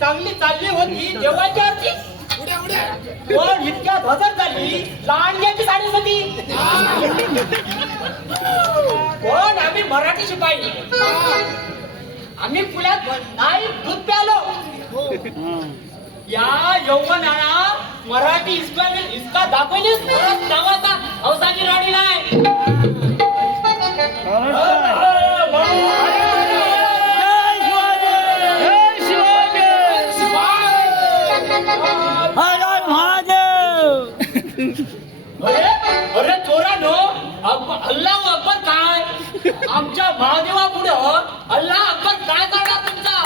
चांगली चालली होती देवाची आरती पण इतक्यात हजर झाली लांडग्याची साडी होती. पण आम्ही मराठी शिपाई आम्ही पुण्यात नाही दूध प्यालो. या यौवनाला मराठी इसका दाखवलीस परत नावाचा अवसाची राणी नाही. अरे चोरानो अल्लाह अकबर काय आमच्या महादेवा पुढं अल्लाह अकबर काय करणार तुमचा.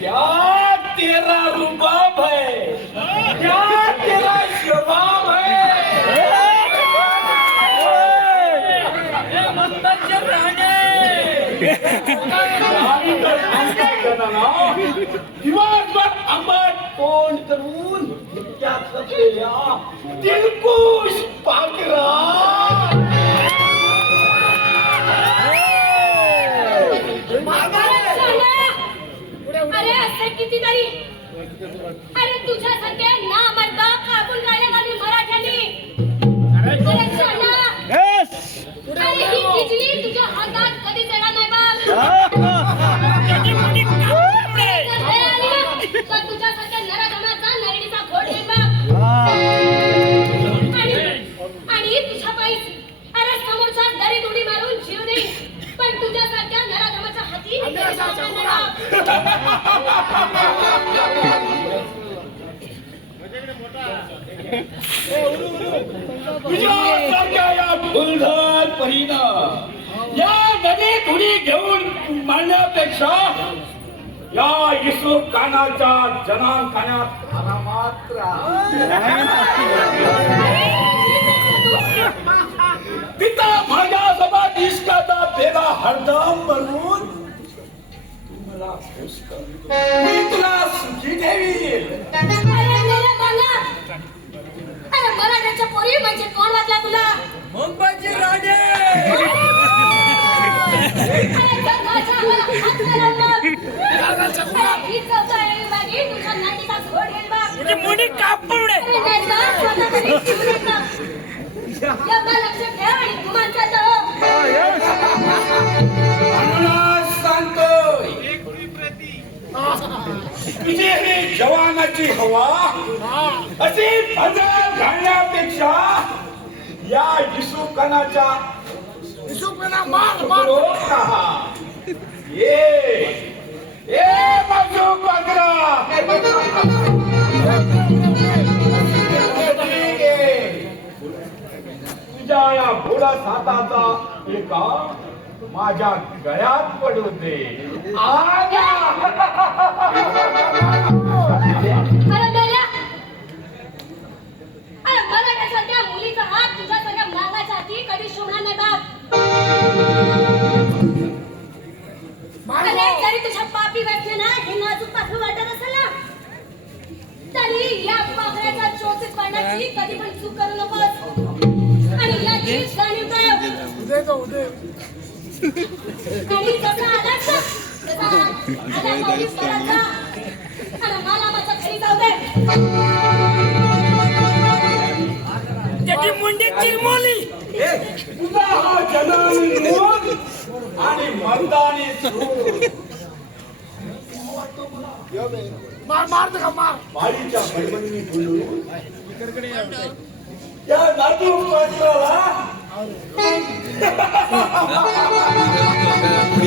क्या तेरा रुबाब है, क्या तेरा शबाब है. दिवसभर आंबट तोंड करून दिलखुश पाखरा. अरे असं कितीतरी अरे तुझ्यासारखे ना मर्दा कापून काढल्या आम्ही मराठ्यांनी. अरे सोना अरे ही बिजली तुझ्या हातात कधीच येणार नाही बघ. तुझ्यासारख्या नराधमाचा नरडीचा घोट घेईन बघ. आणि तुझ्या पायीच अरे समोरच्या दरी उडी मारून जीव देईन पण तुझ्यासारख्या नराधमाच्या हाती तुझ्यासारख्या या भुलधर परीनं या नदीत उडी घेऊन मारण्यापेक्षा या इसरो कानाच्या जनांकाण्यात मात्र पिता माझ्यासोबत इश्काचा पेगा हरदम बनवून मला खुश कर. मी तुला सुखी ठेवील. अरे मराठ्याच्या पोरी म्हणजे कोण वाटला तुला. मुंबईचे राजे. मुडी कापून लक्षात ठेव आणि तुमच्या सांगतो तुझी ही जवानाची हवा अशी भजर घालण्यापेक्षा या विसुकणाच्या ये बाजूबंदरा तुझ्या या घोडा साताचा एका माझ्या गळ्यात पडू दे. अरे मेल्या, अरे मराठ्यासारख्या मुलीचा हात तुझ्या सगळ्या मागाच्या हाती कधी शिवणार नाही बाप. अरे जरी तुझ्या पापी व्यक्ती ना हे नाजूक पाखरू वाटत असेल ना, तरी या पाखऱ्याचा चोचीत पाडण्याची कधी पण चूक करू नकोस. आणि याची जाणीव ठेव. आणि जसा आलास ना, तसा आला पाऊस पडायचा. आणि मला माझ्या घरी जाऊ दे. त्याची मुंडी चिरमोली. तुझा हा जनानी मूल आणि मर्दानी सूर. माळीच्या बडबडीने बोलून या नाजूक पात्राला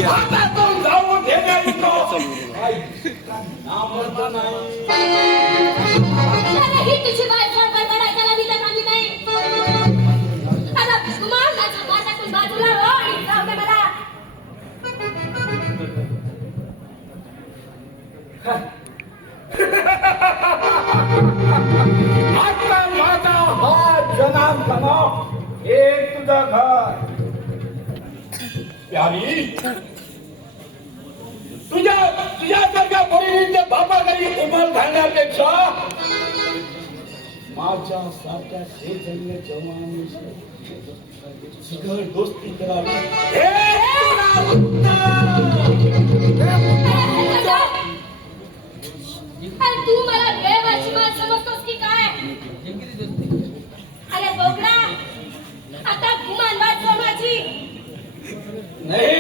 हातातून जाऊ देण्या येतो. नामर्द नाही. अरे ही तुझी बायको बडबडायला दिलं आम्ही नाही. आता कुमार माझ्या मातातून बाजूला हो आणि जाऊ दे मला. आता माझा हा जनार्दन हे तुझं घर. प्यारी तुझ्यासारख्या बहिणीच्या बापा घरी उमल घालण्यापेक्षा माझ्या सारख्या शेजन्य जवानीशी चिघळ दोस्ती करावी हे तुला अरे तू मला बेवाची माल समजतोस की काय? अरे बोकडा, आता गुमान वाचव माझी. नहीं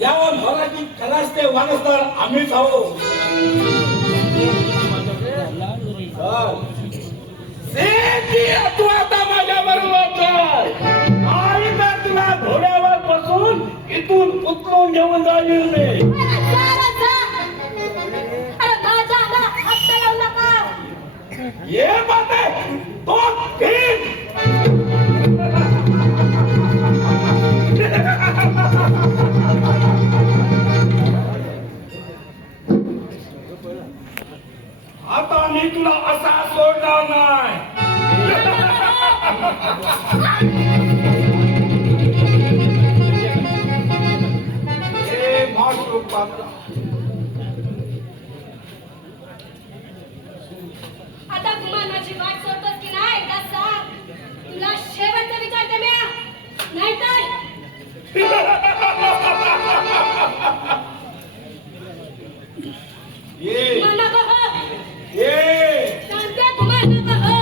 या मराठी खलासते वारसदार आम्हीच आहोत. तू आता माझ्या बरोबर कर आणि तर तुला घोड्यावर बसून इथून उतरून घेऊन जाईल मी. अरे जा. अरे माझ्या अंगाला हात लावू नका. ये बात आहे तो ठीक. आता मी तुला असा सोडणार नाही. हे माशूक पात्र आता गुमान माझी वाट सोडतोस की नाही एकदा सांग. तुला शेवटचा विचारते मी, नाहीतर ये गुमान नको हो. ये सांगते गुमान नको हो.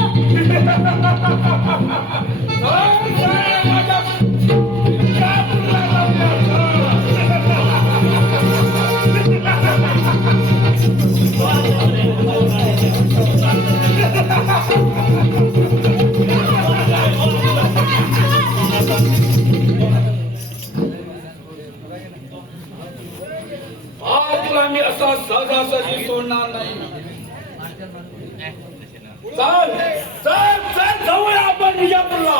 तुला मी असा सहजासहजी सोडणार नाही. चल चल चल जाऊया आपण विजापूरला.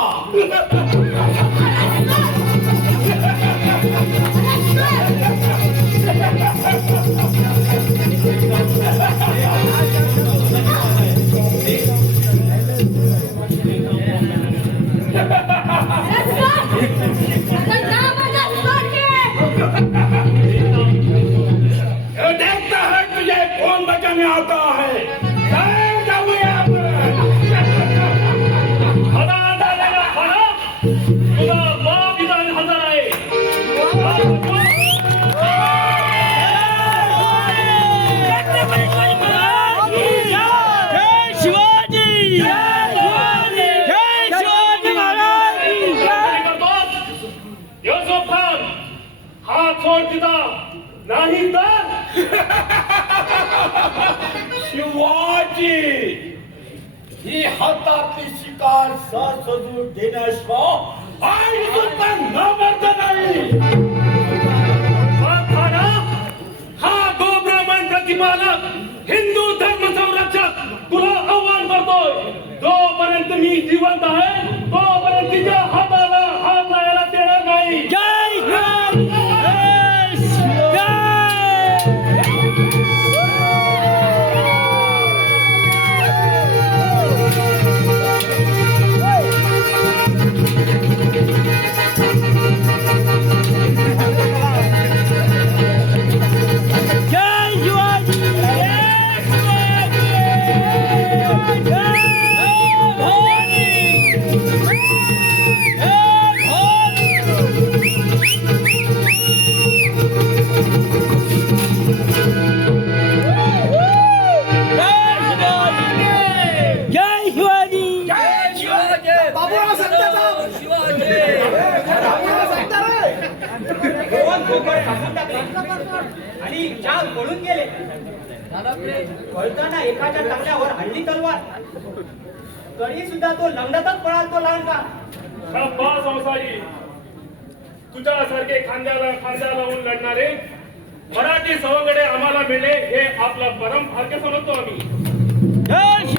देखता है तुझे कौन बचाने आता है. चल जाऊया आपण. तुझा बाप इथं हजर आहे. हा सोड तिथं शिवाजी ही हातातली शिकार सजून देण्याशिवाय आई सुद्धा नामर्द नाही. खाना हा गोब्राह्मण प्रतिपालक हिंदू धर्म संरक्षक तुला आव्हान करतोय. जोपर्यंत मी जिवंत आहे तोपर्यंत तिच्या हाताला हात लावायला देणार नाही. जय हिंद! आणि चार पळून गेले. पळताना एकाच्या टांगल्यावर हल्ली तलवार. तरी सुद्धा तो लंगडतच पळाल तो लहानका. शाबास संसारी, तुझ्यासारखे खांद्याला खांद्या लावून लढणारे मराठी सवंगडे आम्हाला मिळले हे आपलं परम भाग्य समजतो आम्ही.